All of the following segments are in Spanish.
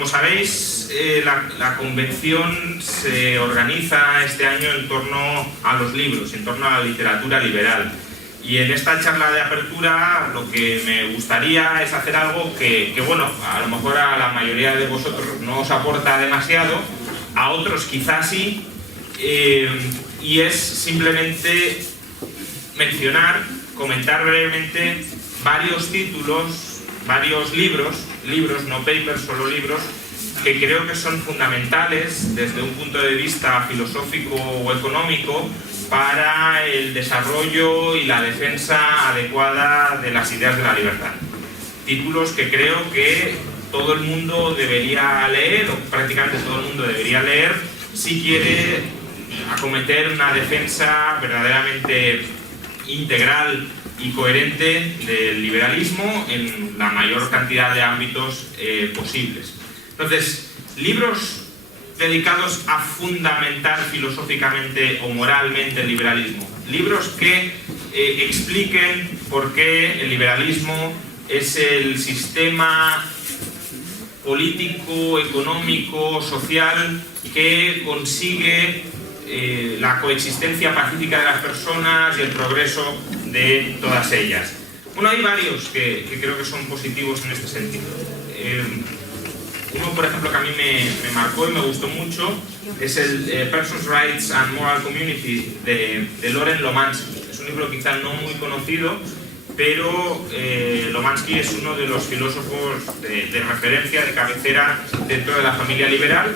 Como sabéis, la convención se organiza este año en torno a los libros, en torno a la literatura liberal. Y en esta charla de apertura lo que me gustaría es hacer algo que bueno, a lo mejor a la mayoría de vosotros no os aporta demasiado, a otros quizás sí, y es simplemente mencionar, comentar brevemente varios títulos, varios libros, no papers, solo libros, que creo que son fundamentales desde un punto de vista filosófico o económico para el desarrollo y la defensa adecuada de las ideas de la libertad. Títulos que creo que todo el mundo debería leer, o prácticamente todo el mundo debería leer, si quiere acometer una defensa verdaderamente integral y coherente del liberalismo en la mayor cantidad de ámbitos posibles. Entonces, libros dedicados a fundamentar filosóficamente o moralmente el liberalismo. Libros que expliquen por qué el liberalismo es el sistema político, económico, social que consigue la coexistencia pacífica de las personas y el progreso de todas ellas. Bueno, hay varios que creo que son positivos en este sentido. Uno, por ejemplo, que a mí me marcó y me gustó mucho es el Persons, Rights and Moral Community de Loren Lomansky. Es un libro quizá no muy conocido, pero Lomansky es uno de los filósofos de referencia, de cabecera dentro de la familia liberal.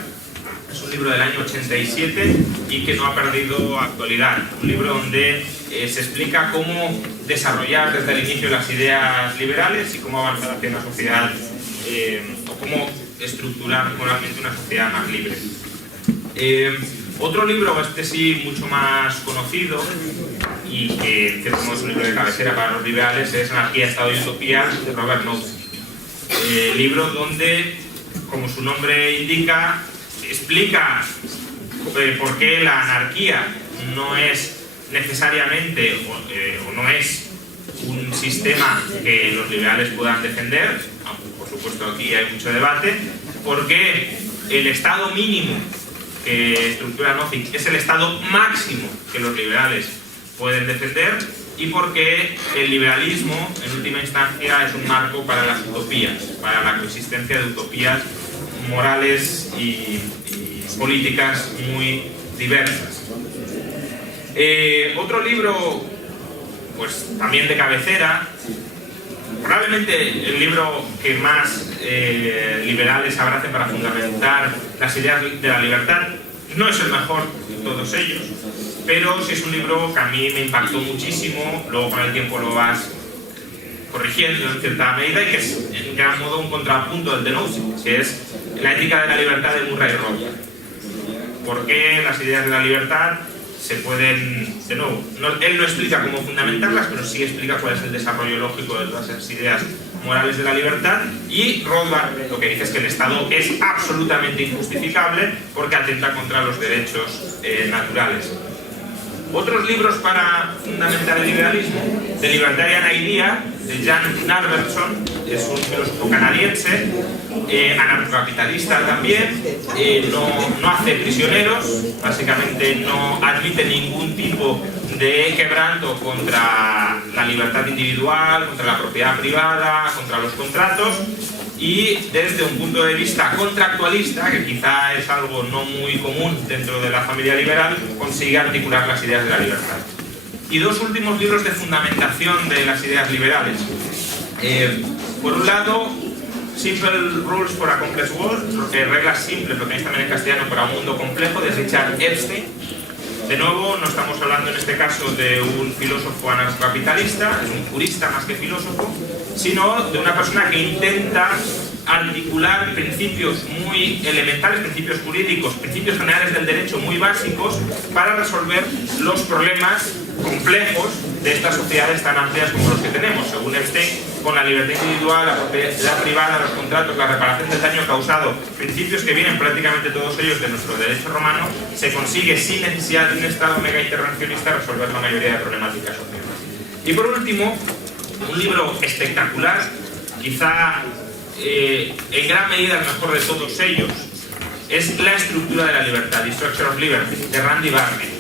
Es un libro del año 87 y que no ha perdido actualidad. Un libro donde se explica cómo desarrollar desde el inicio las ideas liberales y cómo avanzar hacia una sociedad, o cómo estructurar moralmente una sociedad más libre. Otro libro, este sí mucho más conocido y que es un libro de cabecera para los liberales, es Anarquía, Estado y Utopía de Robert Nozick. Libro donde, como su nombre indica, explica por qué la anarquía no es necesariamente o no es un sistema que los liberales puedan defender, aunque por supuesto aquí hay mucho debate, por qué el estado mínimo que estructura Nozick es el estado máximo que los liberales pueden defender y por qué el liberalismo en última instancia es un marco para las utopías, para la coexistencia de utopías morales y políticas muy diversas. Otro libro, pues también de cabecera, probablemente el libro que más liberales abracen para fundamentar las ideas de la libertad. No es el mejor de todos ellos, pero sí es un libro que a mí me impactó muchísimo. Luego con el tiempo lo vas corrigiendo en cierta medida y que es en gran modo un contrapunto del de Nozick, que es La ética de la libertad de Murray Rothbard. ¿Por qué las ideas de la libertad se pueden, de nuevo, él no explica cómo fundamentarlas, pero sí explica cuál es el desarrollo lógico de todas esas ideas morales de la libertad? Y Rothbard lo que dice es que el Estado es absolutamente injustificable porque atenta contra los derechos naturales. Otros libros para fundamentar el liberalismo: The Libertarian Idea, de Jan Narberson, es un filósofo canadiense, anarcocapitalista también, no hace prisioneros, básicamente no admite ningún tipo de quebranto contra la libertad individual, contra la propiedad privada, contra los contratos, y desde un punto de vista contractualista, que quizá es algo no muy común dentro de la familia liberal, consigue articular las ideas de la libertad. Y dos últimos libros de fundamentación de las ideas liberales. Por un lado, Simple Rules for a Complex World, reglas simples, lo tenéis también en castellano, para un mundo complejo, de Richard Epstein. De nuevo, no estamos hablando en este caso de un filósofo anarcocapitalista, es un jurista más que filósofo, sino de una persona que intenta articular principios muy elementales, principios jurídicos, principios generales del derecho muy básicos para resolver los problemas complejos de estas sociedades tan amplias como los que tenemos. Según Epstein, con la libertad individual, la propiedad privada, los contratos, la reparación del daño causado, principios que vienen prácticamente todos ellos de nuestro derecho romano, se consigue sin necesidad de un Estado mega intervencionista resolver la mayoría de problemáticas sociales. Y por último, un libro espectacular, quizá en gran medida el mejor de todos ellos, es La estructura de la libertad, The Structure of Liberty, de Randy Barnett.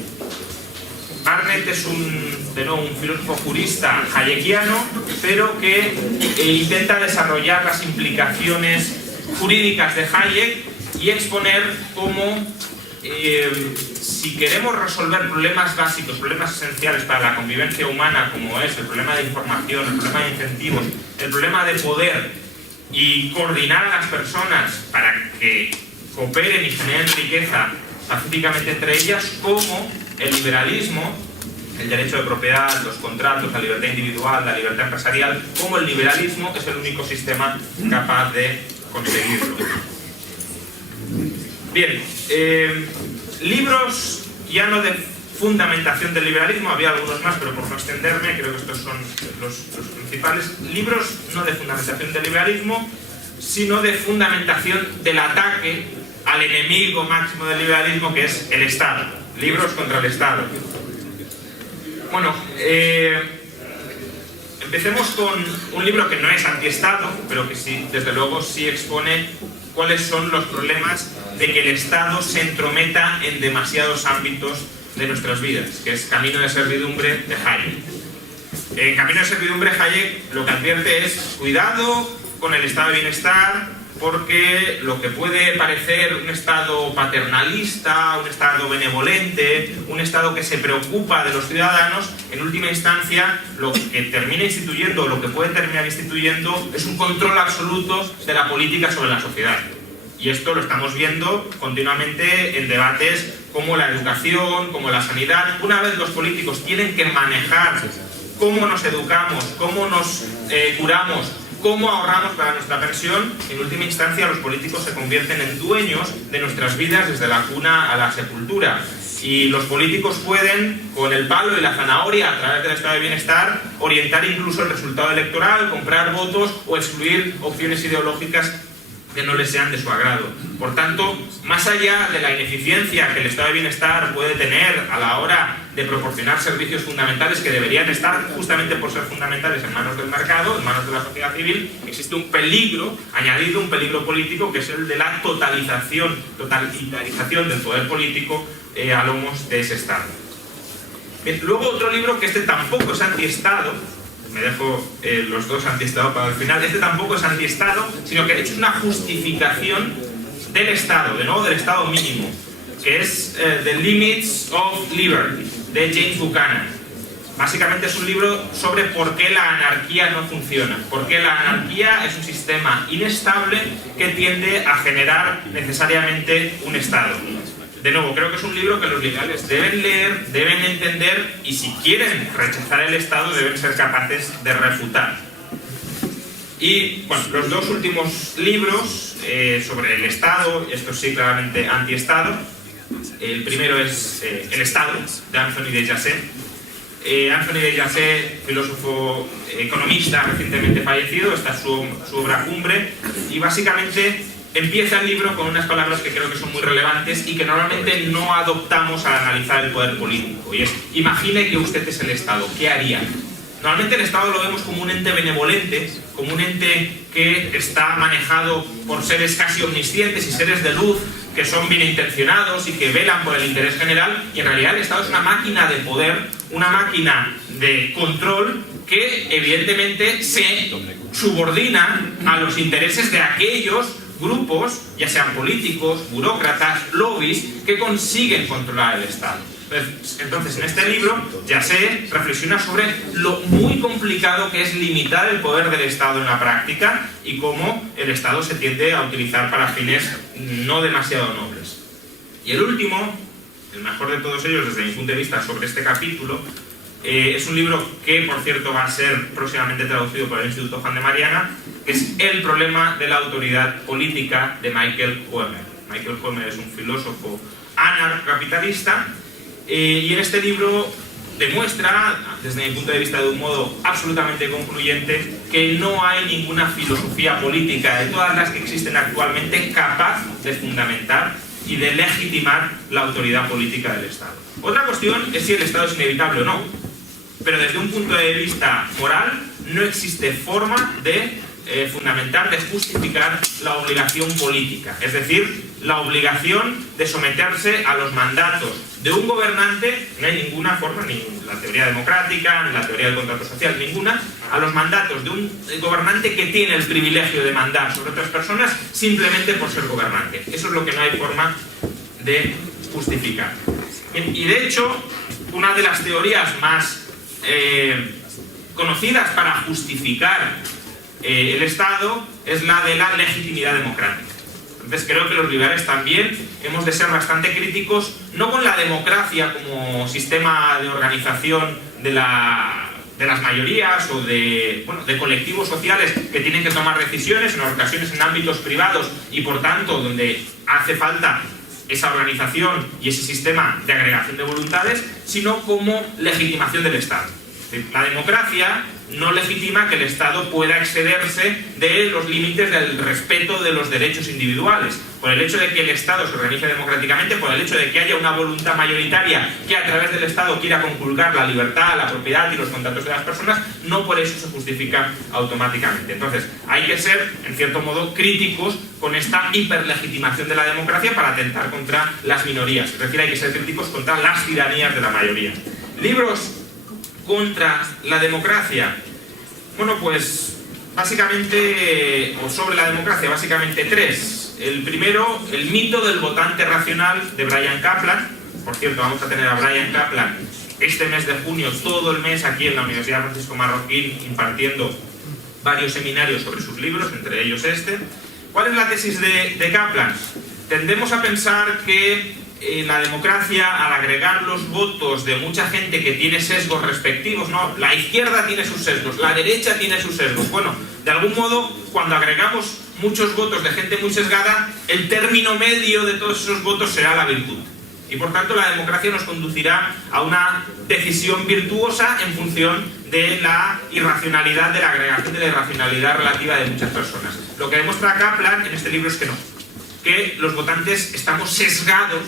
Barnett es de nuevo un filósofo jurista hayekiano, pero que intenta desarrollar las implicaciones jurídicas de Hayek y exponer cómo si queremos resolver problemas básicos, problemas esenciales para la convivencia humana, como es el problema de información, el problema de incentivos, el problema de poder y coordinar a las personas para que cooperen y generen riqueza pacíficamente entre ellas, como el liberalismo, el derecho de propiedad, los contratos, la libertad individual, la libertad empresarial, como el liberalismo es el único sistema capaz de conseguirlo. Bien, libros ya no de fundamentación del liberalismo, había algunos más, pero por no extenderme, creo que estos son los principales. Libros no de fundamentación del liberalismo, sino de fundamentación del ataque al enemigo máximo del liberalismo, que es el Estado. Libros contra el Estado. Bueno, empecemos con un libro que no es antiestado, pero que sí, desde luego, sí expone cuáles son los problemas de que el Estado se entrometa en demasiados ámbitos de nuestras vidas, que es Camino de servidumbre de Hayek. En Camino de servidumbre, Hayek lo que advierte es cuidado con el estado de bienestar, porque lo que puede parecer un estado paternalista, un estado benevolente, un estado que se preocupa de los ciudadanos, en última instancia lo que termina instituyendo, lo que puede terminar instituyendo, es un control absoluto de la política sobre la sociedad. Y esto lo estamos viendo continuamente en debates como la educación, como la sanidad. Una vez los políticos tienen que manejar cómo nos educamos, cómo nos curamos, cómo ahorramos para nuestra pensión, en última instancia los políticos se convierten en dueños de nuestras vidas desde la cuna a la sepultura. Y los políticos pueden, con el palo y la zanahoria, a través del estado de bienestar, orientar incluso el resultado electoral, comprar votos o excluir opciones ideológicas que no les sean de su agrado. Por tanto, más allá de la ineficiencia que el estado de bienestar puede tener a la hora de proporcionar servicios fundamentales que deberían estar justamente por ser fundamentales en manos del mercado, en manos de la sociedad civil, existe un peligro añadido, un peligro político, que es el de la totalitarización del poder político a lomos de ese Estado. Bien, luego otro libro que tampoco es antiestado, me dejo los dos antiestado para el final, tampoco es antiestado, sino que de hecho es una justificación del Estado, de nuevo del Estado mínimo, que es The Limits of Liberty, de James Buchanan. Básicamente es un libro sobre por qué la anarquía no funciona, por qué la anarquía es un sistema inestable que tiende a generar necesariamente un Estado. De nuevo, creo que es un libro que los liberales deben leer, deben entender y si quieren rechazar el Estado deben ser capaces de refutar. Y bueno, los dos últimos libros sobre el Estado, esto sí claramente anti-Estado. El primero es El Estado, de Anthony de Jazet. Anthony de Jazet, filósofo economista recientemente fallecido, está su obra cumbre, y básicamente empieza el libro con unas palabras que creo que son muy relevantes y que normalmente no adoptamos al analizar el poder político, y es: imagine que usted es el Estado, ¿qué haría? Normalmente el Estado lo vemos como un ente benevolente, como un ente que está manejado por seres casi omniscientes y seres de luz que son bien intencionados y que velan por el interés general, y en realidad el Estado es una máquina de poder, una máquina de control que evidentemente se subordina a los intereses de aquellos grupos, ya sean políticos, burócratas, lobbies, que consiguen controlar el Estado. Entonces, en este libro, Jazet reflexiona sobre lo muy complicado que es limitar el poder del Estado en la práctica y cómo el Estado se tiende a utilizar para fines no demasiado nobles. Y el último, el mejor de todos ellos desde mi punto de vista sobre este capítulo, es un libro que, por cierto, va a ser próximamente traducido por el Instituto Juan de Mariana, que es El problema de la autoridad política, de Michael Huemer. Michael Huemer es un filósofo anarcocapitalista, y en este libro demuestra, desde mi punto de vista de un modo absolutamente concluyente, que no hay ninguna filosofía política de todas las que existen actualmente capaz de fundamentar y de legitimar la autoridad política del Estado. Otra cuestión es si el Estado es inevitable o no, pero desde un punto de vista moral no existe forma de fundamental de justificar la obligación política, es decir, la obligación de someterse a los mandatos de un gobernante. No hay ninguna forma, ni la teoría democrática, ni la teoría del contrato social, ninguna, a los mandatos de un gobernante que tiene el privilegio de mandar sobre otras personas simplemente por ser gobernante. Eso es lo que no hay forma de justificar. Y de hecho, una de las teorías más conocidas para justificar el Estado es la de la legitimidad democrática. Entonces creo que los liberales también hemos de ser bastante críticos, no con la democracia como sistema de organización de las mayorías o de colectivos sociales que tienen que tomar decisiones en ocasiones en ámbitos privados y por tanto donde hace falta esa organización y ese sistema de agregación de voluntades, sino como legitimación del Estado. La democracia no legitima que el Estado pueda excederse de los límites del respeto de los derechos individuales. Por el hecho de que el Estado se organice democráticamente, por el hecho de que haya una voluntad mayoritaria que a través del Estado quiera conculcar la libertad, la propiedad y los contratos de las personas, no por eso se justifica automáticamente. Entonces, hay que ser, en cierto modo, críticos con esta hiperlegitimación de la democracia para atentar contra las minorías. Es decir, hay que ser críticos contra las tiranías de la mayoría. Libros contra la democracia. Bueno, pues básicamente, o sobre la democracia, básicamente tres. El primero, El mito del votante racional, de Bryan Caplan. Por cierto, vamos a tener a Bryan Caplan este mes de junio, todo el mes aquí en la Universidad Francisco Marroquín, impartiendo varios seminarios sobre sus libros, entre ellos este. ¿Cuál es la tesis de Caplan? Tendemos a pensar que la democracia, al agregar los votos de mucha gente que tiene sesgos respectivos, ¿no? La izquierda tiene sus sesgos, la derecha tiene sus sesgos. Bueno, de algún modo, cuando agregamos muchos votos de gente muy sesgada, el término medio de todos esos votos será la virtud. Y por tanto la democracia nos conducirá a una decisión virtuosa en función de la irracionalidad, de la agregación de la irracionalidad relativa de muchas personas. Lo que demuestra Caplan en este libro es que no, que los votantes estamos sesgados.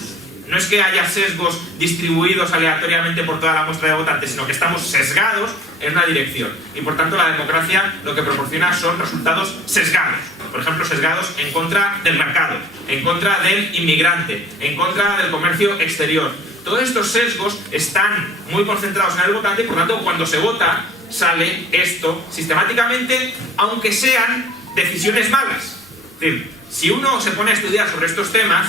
No es que haya sesgos distribuidos aleatoriamente por toda la muestra de votantes, sino que estamos sesgados en una dirección. Y por tanto la democracia lo que proporciona son resultados sesgados. Por ejemplo, sesgados en contra del mercado, en contra del inmigrante, en contra del comercio exterior. Todos estos sesgos están muy concentrados en el votante y por tanto cuando se vota sale esto sistemáticamente, aunque sean decisiones malas. Es decir, si uno se pone a estudiar sobre estos temas,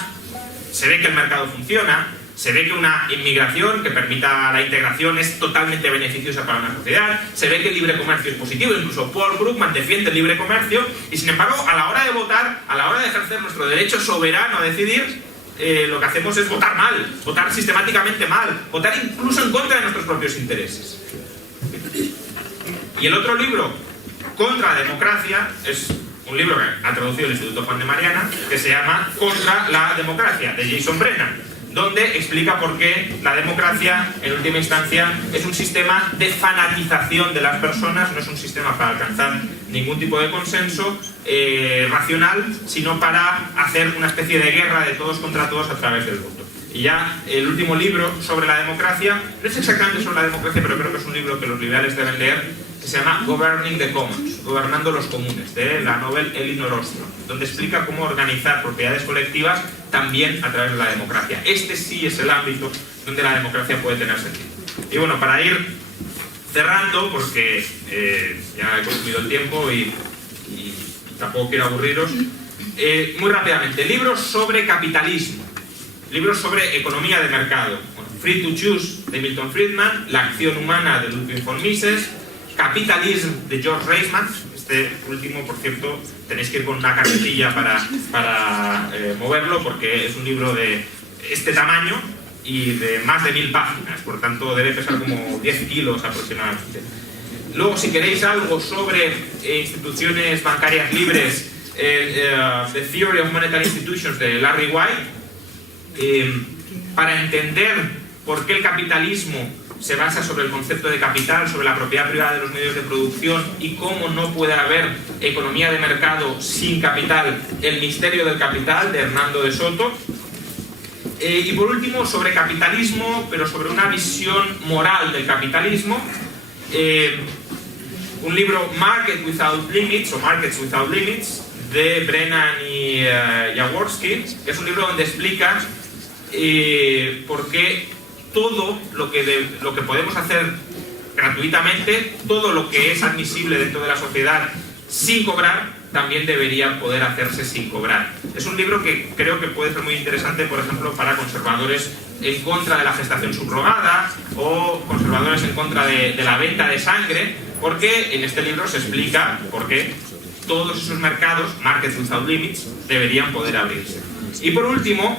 se ve que el mercado funciona, se ve que una inmigración que permita la integración es totalmente beneficiosa para una sociedad, se ve que el libre comercio es positivo, incluso Paul Krugman defiende el libre comercio, y sin embargo, a la hora de votar, a la hora de ejercer nuestro derecho soberano a decidir, lo que hacemos es votar mal, votar sistemáticamente mal, votar incluso en contra de nuestros propios intereses. Y el otro libro, Contra la democracia, es un libro que ha traducido el Instituto Juan de Mariana, que se llama Contra la democracia, de Jason Brennan, donde explica por qué la democracia, en última instancia, es un sistema de fanatización de las personas, no es un sistema para alcanzar ningún tipo de consenso racional, sino para hacer una especie de guerra de todos contra todos a través del voto. Y ya el último libro sobre la democracia, no es exactamente sobre la democracia, pero creo que es un libro que los liberales deben leer, que se llama Governing the Commons, Gobernando los Comunes, de la Nobel Elinor Ostrom, donde explica cómo organizar propiedades colectivas también a través de la democracia. Este sí es el ámbito donde la democracia puede tener sentido. Y bueno, para ir cerrando, porque ya he consumido el tiempo y tampoco quiero aburriros, muy rápidamente, libros sobre capitalismo, libros sobre economía de mercado. Bueno, Free to Choose, de Milton Friedman, La acción humana, de Ludwig von Mises, Capitalism, de George Reisman. Este último, por cierto, tenéis que ir con una carretilla para moverlo, porque es un libro de este tamaño y de más de 1000 páginas, por tanto debe pesar como 10 kilos aproximadamente. Luego, si queréis algo sobre instituciones bancarias libres, The Theory of Monetary Institutions, de Larry White, para entender por qué el capitalismo se basa sobre el concepto de capital, sobre la propiedad privada de los medios de producción y cómo no puede haber economía de mercado sin capital, El misterio del capital, de Hernando de Soto. Y por último, sobre capitalismo, pero sobre una visión moral del capitalismo, un libro Market Without Limits o Markets Without Limits de Brennan y Jaworski, que es un libro donde explica por qué todo lo que podemos hacer gratuitamente, todo lo que es admisible dentro de la sociedad sin cobrar, también debería poder hacerse sin cobrar. Es un libro que creo que puede ser muy interesante, por ejemplo, para conservadores en contra de la gestación subrogada o conservadores en contra de la venta de sangre, porque en este libro se explica por qué todos esos mercados, Markets Without Limits, deberían poder abrirse. Y por último,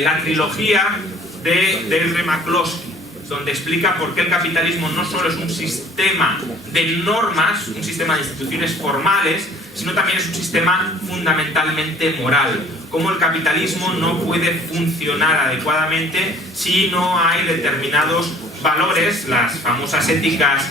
la trilogía de Deirdre McCloskey, donde explica por qué el capitalismo no solo es un sistema de normas, un sistema de instituciones formales, sino también es un sistema fundamentalmente moral. Cómo el capitalismo no puede funcionar adecuadamente si no hay determinados valores, las famosas éticas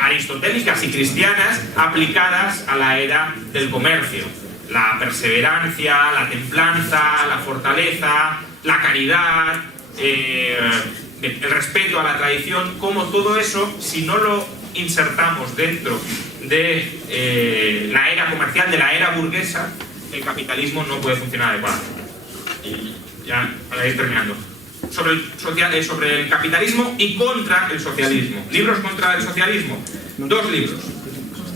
aristotélicas y cristianas aplicadas a la era del comercio. La perseverancia, la templanza, la fortaleza, la caridad, el respeto a la tradición, como todo eso, si no lo insertamos dentro de la era comercial, de la era burguesa, el capitalismo no puede funcionar adecuadamente. Y ya para ir terminando. Sobre el capitalismo y contra el socialismo. Libros contra el socialismo. Dos libros.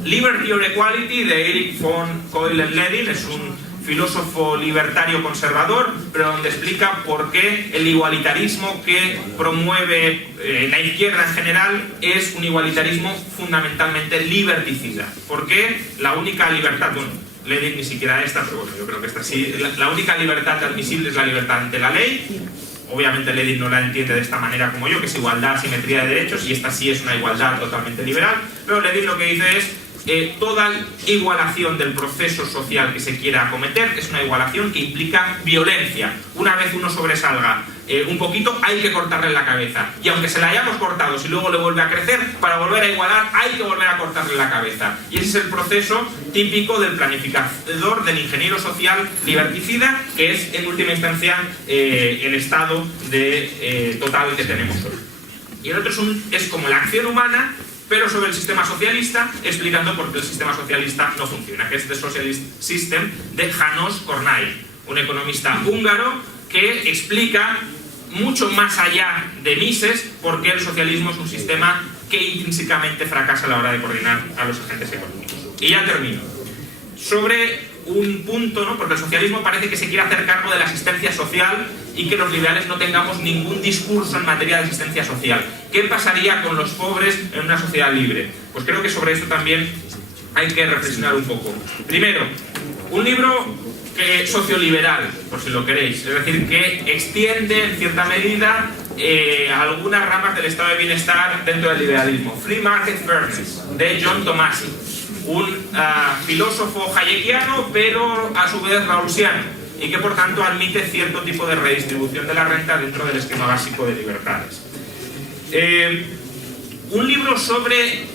Liberty or Equality de Erich von Keulen-Ledin, es un filósofo libertario conservador, pero donde explica por qué el igualitarismo que promueve la izquierda en general es un igualitarismo fundamentalmente liberticida. Porque la única libertad, bueno, Lenin ni siquiera esta, pero bueno, yo creo que esta sí, la única libertad admisible es la libertad ante la ley. Obviamente Lenin no la entiende de esta manera como yo, que es igualdad, simetría de derechos, y esta sí es una igualdad totalmente liberal, pero Lenin lo que dice es toda igualación del proceso social que se quiera acometer es una igualación que implica violencia. Una vez uno sobresalga un poquito, hay que cortarle la cabeza. Y aunque se la hayamos cortado, si luego le vuelve a crecer, para volver a igualar hay que volver a cortarle la cabeza. Y ese es el proceso típico del planificador, del ingeniero social liberticida, que es en última instancia el estado total que tenemos hoy. Y el otro es como la acción humana, pero sobre el sistema socialista, explicando por qué el sistema socialista no funciona, que es The Socialist System de János Kornai, un economista húngaro que explica mucho más allá de Mises por qué el socialismo es un sistema que intrínsecamente fracasa a la hora de coordinar a los agentes económicos. Y ya termino. Sobre un punto, ¿no? Porque el socialismo parece que se quiere hacer cargo de la asistencia social y que los liberales no tengamos ningún discurso en materia de asistencia social. ¿Qué pasaría con los pobres en una sociedad libre? Pues creo que sobre esto también hay que reflexionar un poco. Primero, un libro socioliberal, por si lo queréis, es decir, que extiende en cierta medida algunas ramas del estado de bienestar dentro del liberalismo. Free Market Fairness, de John Tomasi, un filósofo hayekiano, pero a su vez rawlsiano, y que por tanto admite cierto tipo de redistribución de la renta dentro del esquema básico de libertades. Un libro sobre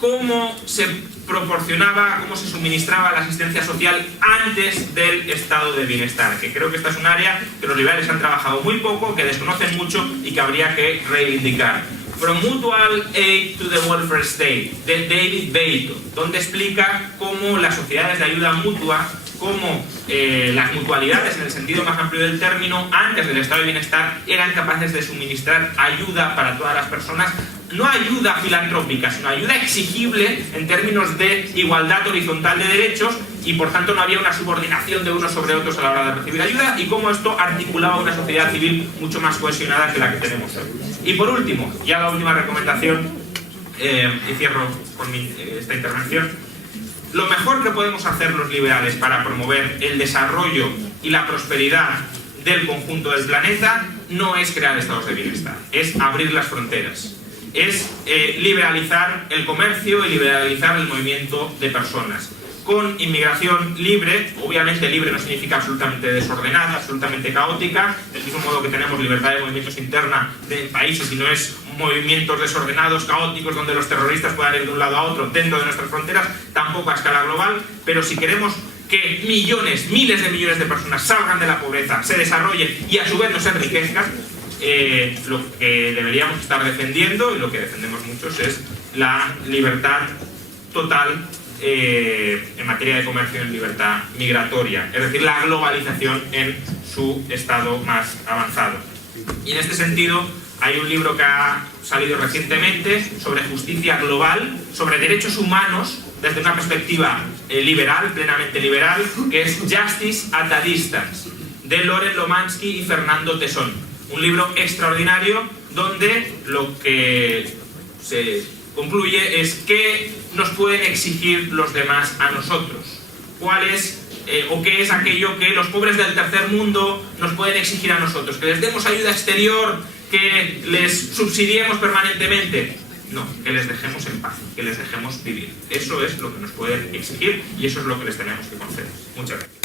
cómo se proporcionaba, cómo se suministraba la asistencia social antes del estado de bienestar, que creo que esta es un área que los liberales han trabajado muy poco, que desconocen mucho y que habría que reivindicar. From Mutual Aid to the Welfare State, de David Beito, donde explica cómo las sociedades de ayuda mutua, cómo las mutualidades, en el sentido más amplio del término, antes del estado de bienestar, eran capaces de suministrar ayuda para todas las personas, no ayuda filantrópica, sino ayuda exigible en términos de igualdad horizontal de derechos, y por tanto no había una subordinación de unos sobre otros a la hora de recibir ayuda, y cómo esto articulaba una sociedad civil mucho más cohesionada que la que tenemos hoy. Y por último, ya la última recomendación, y cierro con esta intervención. Lo mejor que podemos hacer los liberales para promover el desarrollo y la prosperidad del conjunto del planeta no es crear estados de bienestar, es abrir las fronteras, es liberalizar el comercio y liberalizar el movimiento de personas. Con inmigración libre, obviamente libre no significa absolutamente desordenada, absolutamente caótica, del mismo modo que tenemos libertad de movimientos interna de países y no es movimientos desordenados, caóticos, donde los terroristas puedan ir de un lado a otro dentro de nuestras fronteras, tampoco a escala global, pero si queremos que millones, miles de millones de personas salgan de la pobreza, se desarrollen y a su vez nos enriquezcan, lo que deberíamos estar defendiendo y lo que defendemos muchos es la libertad total en materia de comercio, en libertad migratoria, es decir, la globalización en su estado más avanzado. Y en este sentido hay un libro que ha salido recientemente sobre justicia global, sobre derechos humanos desde una perspectiva liberal, plenamente liberal, que es Justice at a Distance, de Loren Lomansky y Fernando Tesón. Un libro extraordinario donde lo que se concluye es qué nos pueden exigir los demás a nosotros, cuál es o qué es aquello que los pobres del tercer mundo nos pueden exigir a nosotros, que les demos ayuda exterior, que les subsidiemos permanentemente. No, que les dejemos en paz, que les dejemos vivir. Eso es lo que nos pueden exigir y eso es lo que les tenemos que conceder. Muchas gracias.